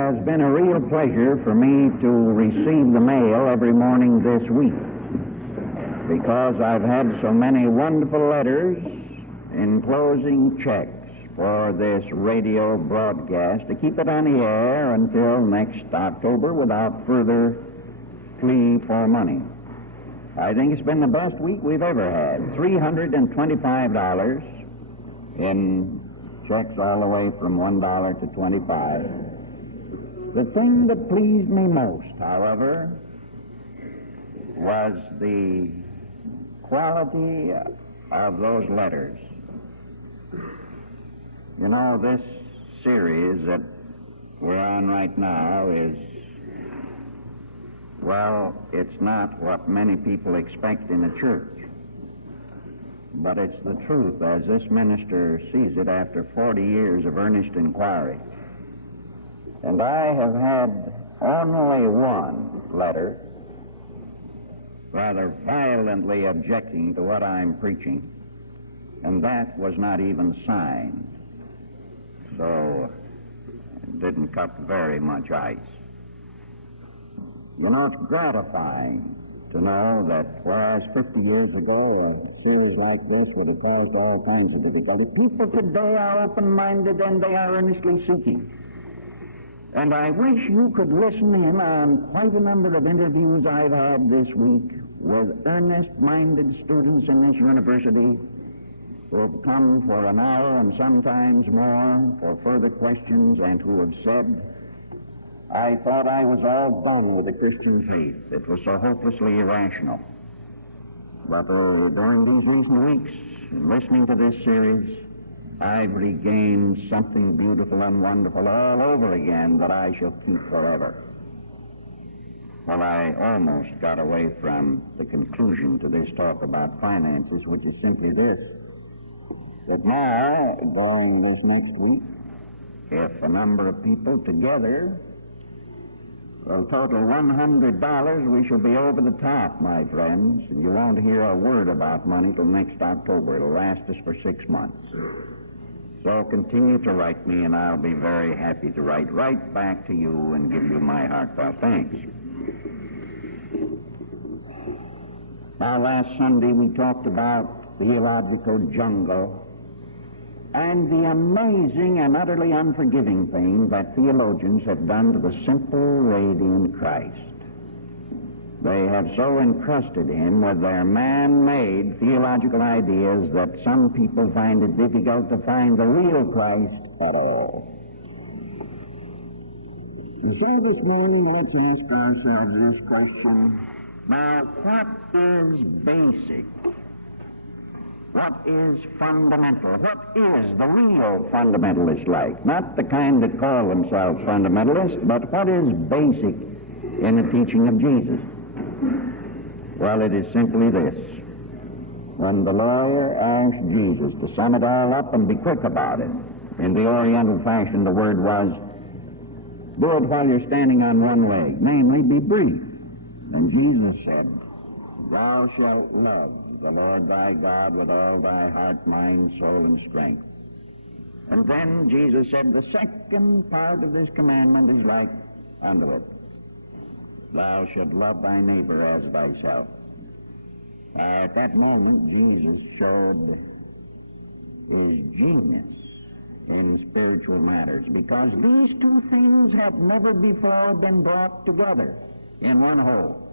has been a real pleasure for me to receive the mail every morning this week, because I've had so many wonderful letters enclosing checks for this radio broadcast to keep it on the air until next October without further plea for money. I think it's been the best week we've ever had. $325 in checks all the way from $1 to $25. The thing that pleased me most, however, was the quality of those letters. You know, this series that we're on right now is, well, it's not what many people expect in a church, but it's the truth as this minister sees it after 40 years of earnest inquiry. And I have had only one letter rather violently objecting to what I'm preaching, and that was not even signed. So it didn't cut very much ice. You know, it's gratifying to know that whereas 50 years ago a series like this would have caused all kinds of difficulty, people today are open-minded and they are earnestly seeking. And I wish you could listen in on quite a number of interviews I've had this week with earnest-minded students in this university who have come for an hour and sometimes more for further questions and who have said, I thought I was all done with the Christian faith. It was so hopelessly irrational. But during these recent weeks, in listening to this series, I've regained something beautiful and wonderful all over again that I shall keep forever. Well, I almost got away from the conclusion to this talk about finances, which is simply this, that now, during this next week, if a number of people together will total $100, we shall be over the top, my friends, and you won't hear a word about money till next October. It'll last us for 6 months. So continue to write me, and I'll be very happy to write right back to you and give you my heartfelt thanks. Now, last Sunday we talked about theological jungle and the amazing and utterly unforgiving thing that theologians have done to the simple, radiant Christ. They have so encrusted him with their man-made theological ideas that some people find it difficult to find the real Christ at all. And so this morning, let's ask ourselves this question. Now, what is basic? What is fundamental? What is the real fundamentalist like? Not the kind that call themselves fundamentalists, but what is basic in the teaching of Jesus? Well, it is simply this. When the lawyer asked Jesus to sum it all up and be quick about it, in the Oriental fashion, the word was, do it while you're standing on one leg, namely, be brief. Then Jesus said, thou shalt love the Lord thy God with all thy heart, mind, soul, and strength. And then Jesus said, the second part of this commandment is like unto it. Thou shalt love thy neighbor as thyself. At that moment, Jesus showed his genius in spiritual matters, because these two things had never before been brought together in one whole.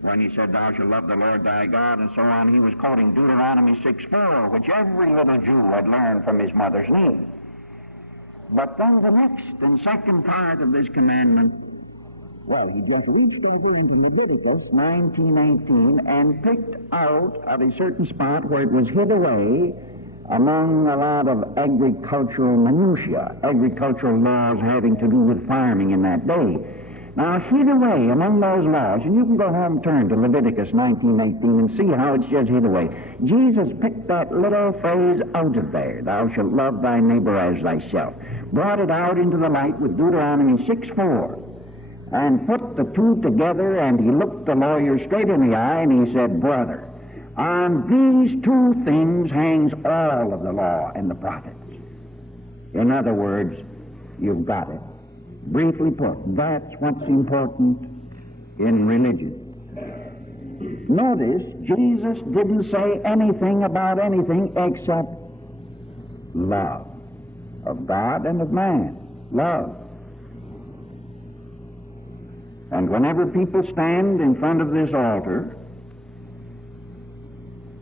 When he said, thou shalt love the Lord thy God, and so on, he was quoting Deuteronomy 6:4, which every little Jew had learned from his mother's knee. But then the next and second part of this commandment, well, he just reached over into Leviticus 19:18 and picked out of a certain spot where it was hid away among a lot of agricultural minutiae, agricultural laws having to do with farming in that day. Now, hid away among those laws, and you can go home and turn to Leviticus 19:18 and see how it's just hid away. Jesus picked that little phrase out of there, thou shalt love thy neighbor as thyself, brought it out into the light with Deuteronomy 6:4, and put the two together, and he looked the lawyer straight in the eye, and he said, brother, on these two things hangs all of the law and the prophets. In other words, you've got it. Briefly put, that's what's important in religion. Notice, Jesus didn't say anything about anything except love of God and of man. Love. And whenever people stand in front of this altar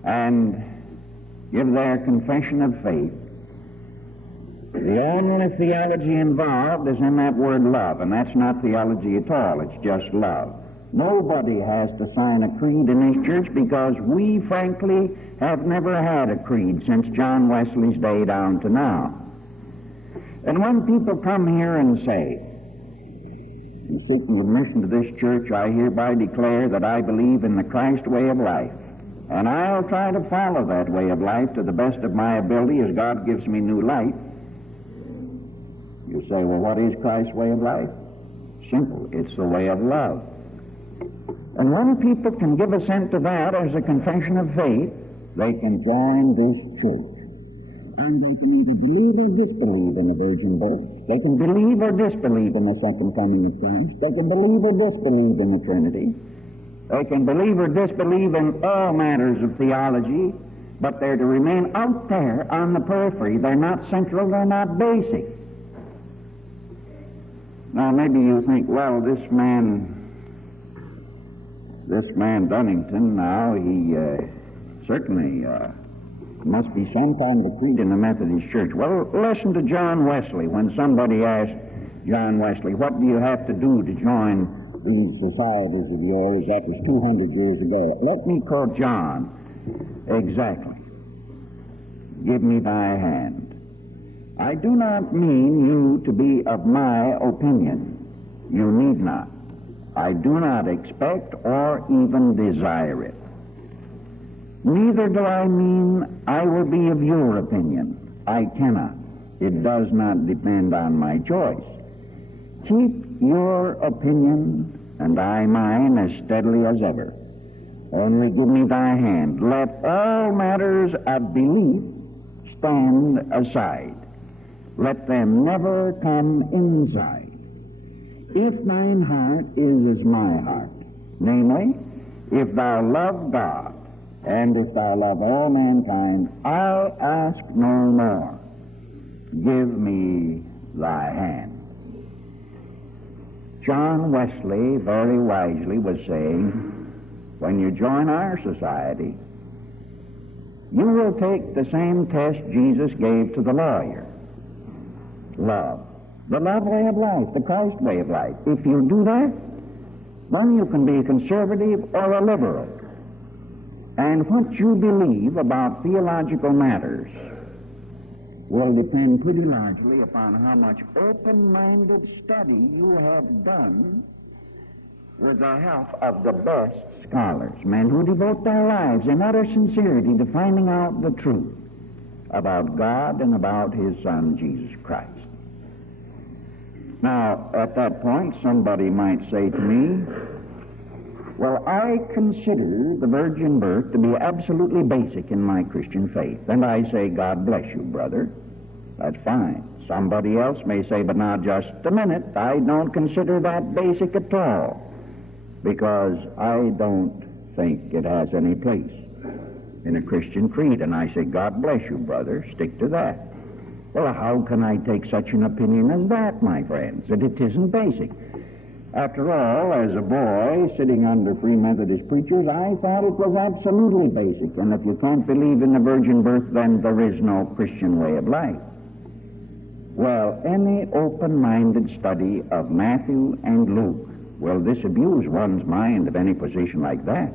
and give their confession of faith, the only theology involved is in that word love, and that's not theology at all, it's just love. Nobody has to sign a creed in this church because we, frankly, have never had a creed since John Wesley's day down to now. And when people come here and say, in seeking admission to this church, I hereby declare that I believe in the Christ way of life, and I'll try to follow that way of life to the best of my ability as God gives me new light. You say, well, what is Christ's way of life? Simple. It's the way of love. And when people can give assent to that as a confession of faith, they can join this church. And they can either believe or disbelieve in the virgin birth. They can believe or disbelieve in the second coming of Christ. They can believe or disbelieve in the Trinity. They can believe or disbelieve in all matters of theology, but they're to remain out there on the periphery. They're not central, they're not basic. Now, maybe you think, well, this man Dunnington, now, he certainly must be some kind of a creed in the Methodist Church. Well, listen to John Wesley. When somebody asked John Wesley, what do you have to do to join these societies of yours? That was 200 years ago. Let me quote John exactly. Give me thy hand. I do not mean you to be of my opinion. You need not. I do not expect or even desire it. Neither do I mean I will be of your opinion. I cannot. It does not depend on my choice. Keep your opinion and I mine as steadily as ever. Only give me thy hand. Let all matters of belief stand aside. Let them never come inside. If thine heart is as my heart, namely, if thou love God, and if thou love all mankind, I ask no more. Give me thy hand. John Wesley very wisely was saying, when you join our society, you will take the same test Jesus gave to the lawyer. Love. The love way of life, the Christ way of life. If you do that, then you can be a conservative or a liberal. And what you believe about theological matters will depend pretty largely upon how much open-minded study you have done with the help of the best scholars, men who devote their lives in utter sincerity to finding out the truth about God and about His Son, Jesus Christ. Now, at that point, somebody might say to me, well, I consider the virgin birth to be absolutely basic in my Christian faith. And I say, God bless you, brother. That's fine. Somebody else may say, but now just a minute, I don't consider that basic at all, because I don't think it has any place in a Christian creed. And I say, God bless you, brother. Stick to that. Well, how can I take such an opinion as that, my friends, that it isn't basic? After all, as a boy sitting under Free Methodist preachers, I thought it was absolutely basic. And if you can't believe in the virgin birth, then there is no Christian way of life. Well, any open-minded study of Matthew and Luke will disabuse one's mind of any position like that.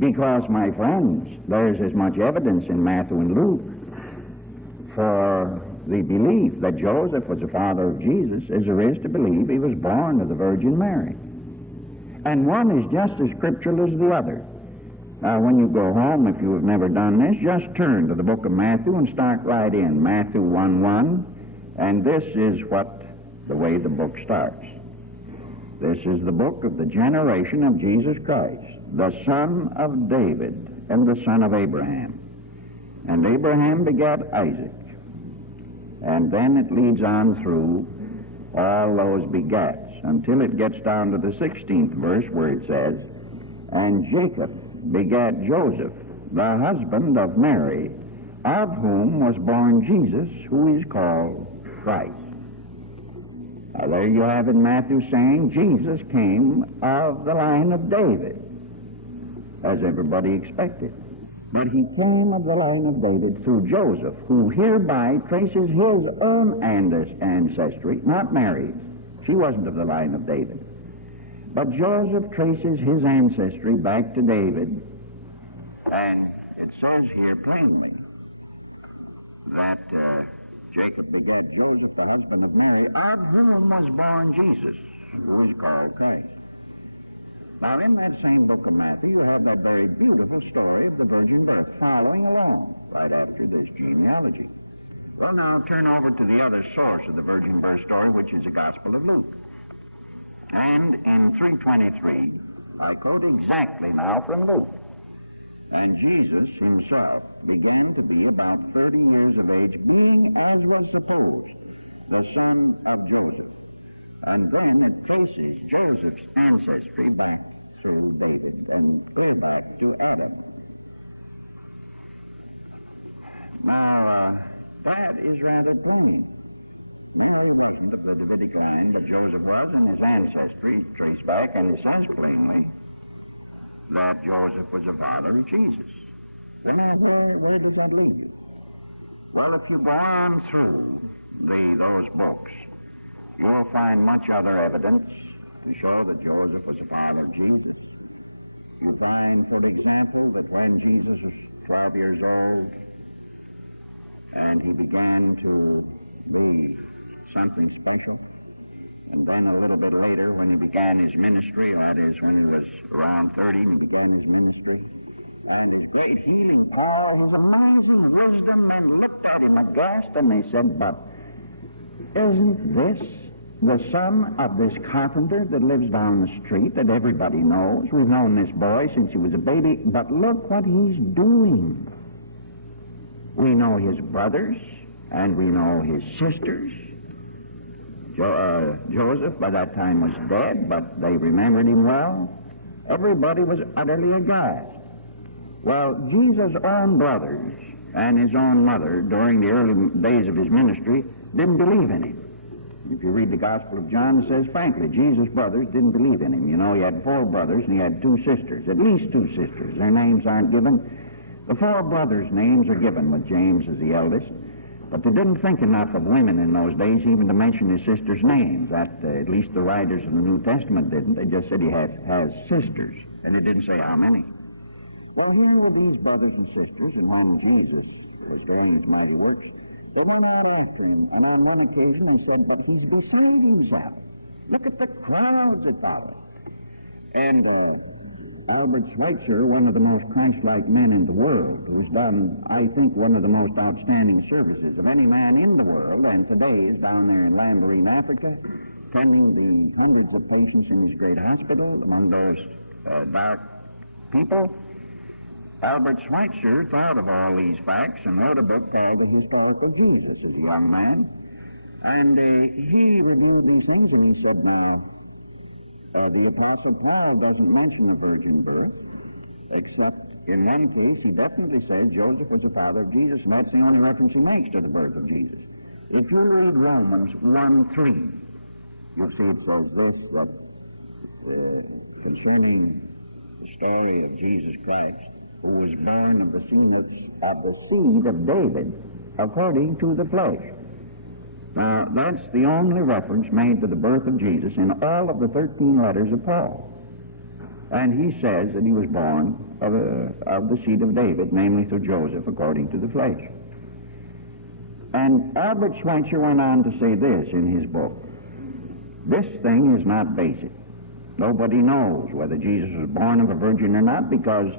Because, my friends, there's as much evidence in Matthew and Luke for the belief that Joseph was the father of Jesus as there is to believe he was born of the Virgin Mary. And one is just as scriptural as the other. Now, when you go home, if you have never done this, just turn to the book of Matthew and start right in, Matthew 1:1, and this is the way the book starts. This is the book of the generation of Jesus Christ, the son of David and the son of Abraham. And Abraham begat Isaac. And then it leads on through all those begats, until it gets down to the 16th verse where it says, "And Jacob begat Joseph, the husband of Mary, of whom was born Jesus, who is called Christ." Now there you have it, Matthew saying Jesus came of the line of David, as everybody expected. But he came of the line of David through Joseph, who hereby traces his own ancestry, not Mary's. She wasn't of the line of David. But Joseph traces his ancestry back to David, and it says here plainly that Jacob begat Joseph, the husband of Mary, of whom was born Jesus, who is called Christ. Now, in that same book of Matthew, you have that very beautiful story of the virgin birth following along right after this genealogy. Well, now turn over to the other source of the virgin birth story, which is the Gospel of Luke. And in 3:23, I quote exactly now from Luke. "And Jesus himself began to be about 30 years of age, being, as was supposed, the son of Joseph." And then it traces Joseph's ancestry back through David and clear back to Adam. Now, that is rather plain. Mary wasn't of the Davidic line, but Joseph was, and his ancestry traced back, and it says plainly that Joseph was the father of Jesus. Well, now, where does that leave you? Well, if you go on through those books, you'll find much other evidence to show that Joseph was the father of Jesus. You find, for example, that when Jesus was 12 years old and he began to be something special, and then a little bit later when he began his ministry, that is when he was around 30 and he began his ministry, and his great healing power, his amazing wisdom, men looked at him aghast and they said, "But isn't this the son of this carpenter that lives down the street that everybody knows? We've known this boy since he was a baby, but look what he's doing. We know his brothers and we know his sisters." Joseph by that time was dead, but they remembered him well. Everybody was utterly aghast. Well, Jesus' own brothers and his own mother during the early days of his ministry didn't believe in him. If you read the Gospel of John, it says frankly, Jesus' brothers didn't believe in him. You know, he had 4 brothers and he had 2 sisters, at least 2 sisters. Their names aren't given. The 4 brothers' names are given, with James as the eldest. But they didn't think enough of women in those days even to mention his sisters' names. At least the writers of the New Testament didn't. They just said he has sisters, and it didn't say how many. Well, here were these brothers and sisters, and when Jesus was doing his mighty works, they went out after him, and on one occasion they said, "But he's beside himself. Look at the crowds that follow him." And Albert Schweitzer, one of the most Christ-like men in the world, who has done, I think, one of the most outstanding services of any man in the world, and today is down there in Lambarene, Africa, tending the hundreds of patients in his great hospital among those dark people. Albert Schweitzer thought of all these facts and wrote a book called The Historical Jesus as a young man. And he reviewed these things, and he said, now, the Apostle Paul doesn't mention a virgin birth, except in one case he definitely says Joseph was the father of Jesus, and that's the only reference he makes to the birth of Jesus. If you read Romans 1:3, you'll see it says this, that concerning the story of Jesus Christ, who was born of the seed of David according to the flesh. Now, that's the only reference made to the birth of Jesus in all of the 13 letters of Paul. And he says that he was born of the seed of David, namely through Joseph, according to the flesh. And Albert Schweitzer went on to say this in his book. This thing is not basic. Nobody knows whether Jesus was born of a virgin or not, because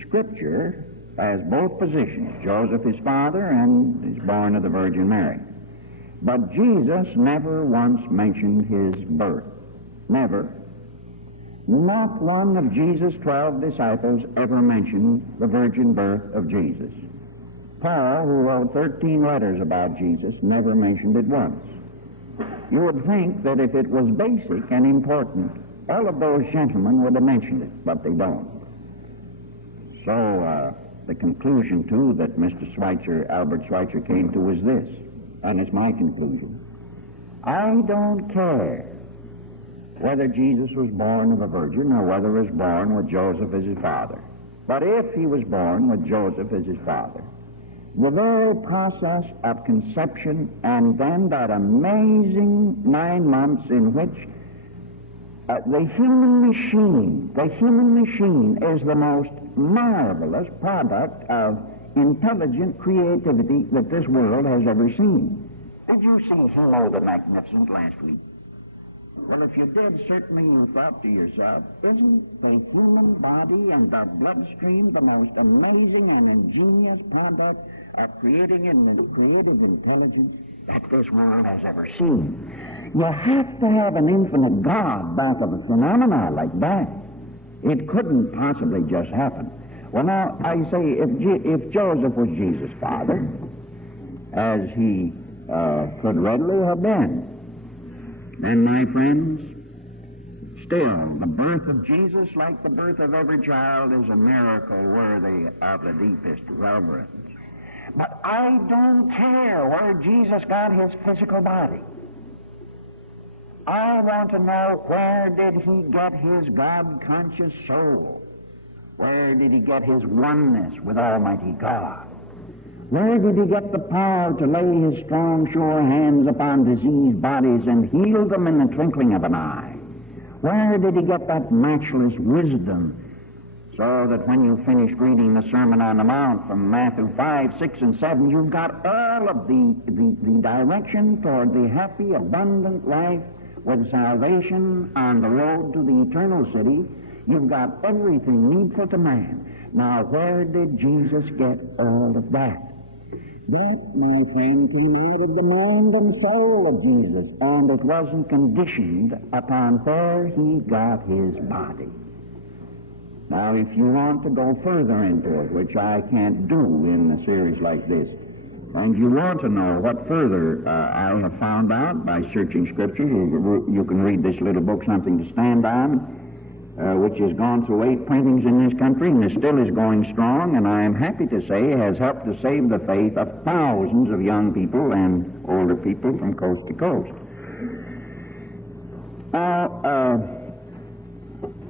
Scripture has both positions. Joseph, his father, and he's born of the Virgin Mary. But Jesus never once mentioned his birth. Never. Not one of Jesus' 12 disciples ever mentioned the virgin birth of Jesus. Paul, who wrote 13 letters about Jesus, never mentioned it once. You would think that if it was basic and important, all of those gentlemen would have mentioned it, but they don't. So the conclusion, too, that Mr. Schweitzer, Albert Schweitzer, came to was this, and it's my conclusion. I don't care whether Jesus was born of a virgin or whether he was born with Joseph as his father. But if he was born with Joseph as his father, the very process of conception and then that amazing 9 months in which the human machine is the most marvelous product of intelligent creativity that this world has ever seen. Did you see Hemo the Magnificent last week? Well, if you did, certainly you thought to yourself, isn't the human body and that bloodstream the most amazing and ingenious product of creating and creative intelligence that this world has ever seen? You have to have an infinite God back of a phenomena like that. It couldn't possibly just happen. Well, now, I say, if Joseph was Jesus' father, as he could readily have been, then, my friends, still, the birth of Jesus, like the birth of every child, is a miracle worthy of the deepest reverence. But I don't care where Jesus got his physical body. I want to know, where did he get his God-conscious soul? Where did he get his oneness with Almighty God? Where did he get the power to lay his strong, sure hands upon diseased bodies and heal them in the twinkling of an eye? Where did he get that matchless wisdom, so that when you finished reading the Sermon on the Mount from Matthew 5, 6, and 7, you've got all of the direction toward the happy, abundant life with salvation on the road to the eternal city. You've got everything needful to man. Now, where did Jesus get all of that? That, my friend, came out of the mind and soul of Jesus, and it wasn't conditioned upon where he got his body. Now, if you want to go further into it, which I can't do in a series like this, and you want to know what further I have found out by searching Scripture, you can read this little book, Something to Stand On, which has gone through 8 printings in this country, and it still is going strong, and I am happy to say has helped to save the faith of thousands of young people and older people from coast to coast.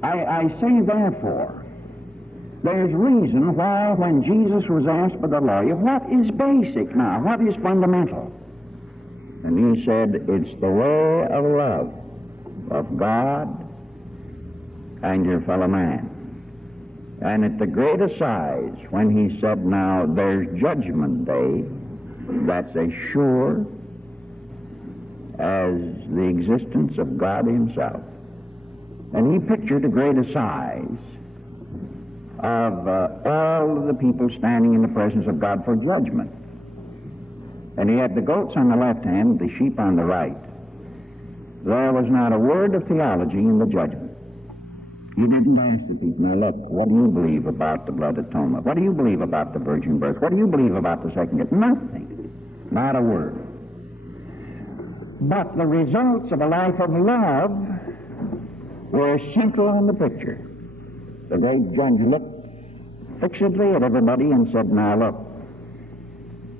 I say, therefore, there's reason why when Jesus was asked by the lawyer, what is basic now? What is fundamental? And he said, it's the way of love of God and your fellow man. And at the great assize, when he said, now there's judgment day, that's as sure as the existence of God himself. And he pictured a great assize of all of the people standing in the presence of God for judgment. And he had the goats on the left hand, the sheep on the right. There was not a word of theology in the judgment. He didn't ask the people, now look, what do you believe about the blood atonement? What do you believe about the virgin birth? What do you believe about the second gift? Nothing. Not a word. But the results of a life of love were central in the picture. The great judge looked fixedly at everybody and said, now look,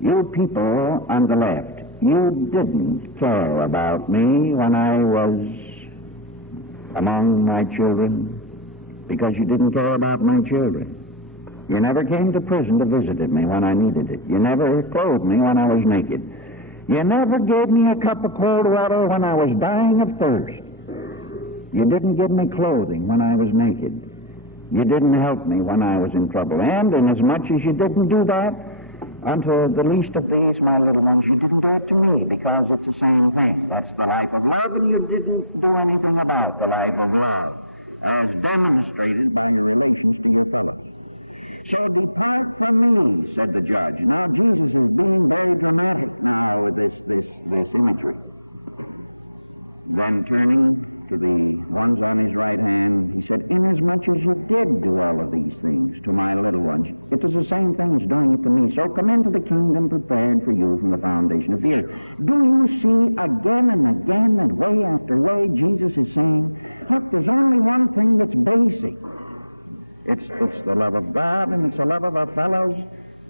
you people on the left, you didn't care about me when I was among my children, because you didn't care about my children. You never came to prison to visit me when I needed it. You never clothed me when I was naked. You never gave me a cup of cold water when I was dying of thirst. You didn't give me clothing when I was naked. You didn't help me when I was in trouble. And inasmuch as you didn't do that unto the least of these, my little ones, you didn't do it to me, because it's the same thing. That's the life of love, and you didn't do anything about the life of love, as demonstrated by your relations to your fellows. So depart from me, said the judge. Now Jesus is being very dramatic now with this imagery. Then turning to the ones on his right hand, he said, inasmuch as you did do all of these things to my little ones, it is the same thing as doing it to me. So come into the kingdom prepared for you from the foundation of the earth. Do you see again and again and way after way Jesus is saying, look, there's only one thing that's basic. It's the love of God and it's the love of our fellows.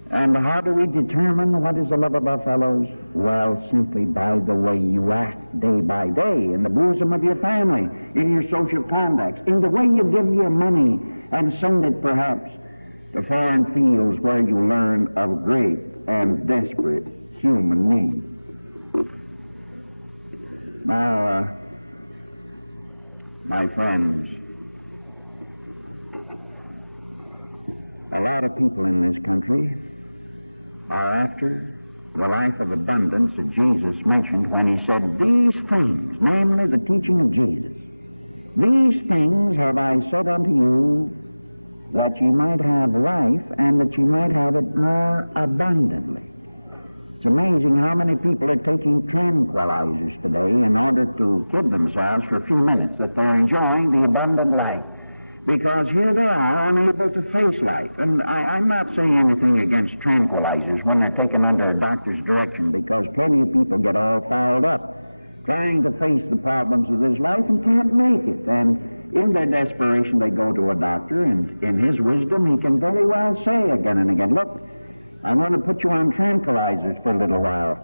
And how do we determine what is the love of our fellows? Well, simply by the way you act day by day in the bosom of your family, in your social conduct, in the way you give your money and send it perhaps to foreign fields where you learn of great and desperate human need. Now, my friends, a lot of people in this country are after the life of abundance that Jesus mentioned when he said, these things, namely the teaching of Jesus, these things have I said unto you, that ye might have life, and that ye might have it more abundantly. It's amazing how many people are taking tranquilizers today in order to kid themselves for a few minutes that they're enjoying the abundant life. Because here they are, unable to face life. And I'm not saying anything against tranquilizers when they're taken under a doctor's direction, because plenty of people get all fouled up trying to face the problems of this life and can't make it. And in their desperation, they go to a doctor, and in his wisdom, he can very well say again and again, look, I'm going to put you on tranquilizers for a little while.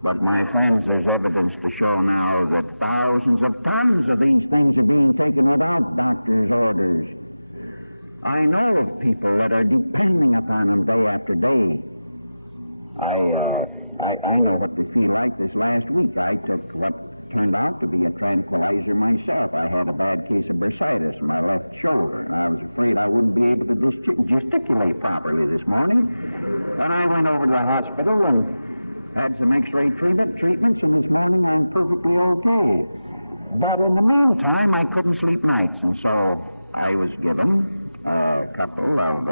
But, my friends, there's evidence to show now that thousands of tons of these things are being taken without doctor's orders. I know of people that are depending upon them day after day. I know what they feel like. This last week I took what turned out to be a tranquilizer myself. I had a bad case of bursitis in my left shoulder, and I was afraid I wouldn't be able to gesticulate properly this morning. And I went over to the hospital and had some x-ray treatments, and this morning I'm perfectly okay. But in the meantime, I couldn't sleep nights, and so I was given a couple of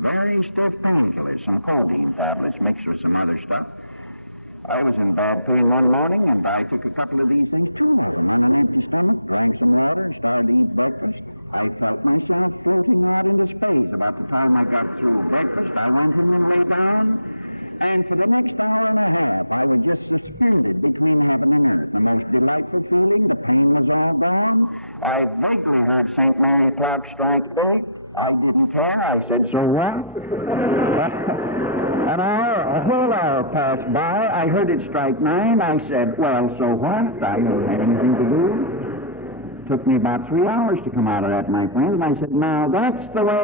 very stiff painkillers, some codeine tablets mixed with some other stuff. I was in bad pain one morning, and I took a couple of these things, 2 of them, on an empty stomach, drank some water, and started to eat breakfast. I felt myself floating out into space. About the time I got through breakfast, I went in and lay down, and for the next hour and a half, I was just suspended between heaven and earth. The most delightful feeling. The pain was all gone. I vaguely heard St. Mary's clock strike 8. I didn't care. I said, so what? A whole hour passed by. I heard it strike 9. I said, well, so what? I don't have anything to do. It took me about 3 hours to come out of that, my friend. And I said, now, that's the way...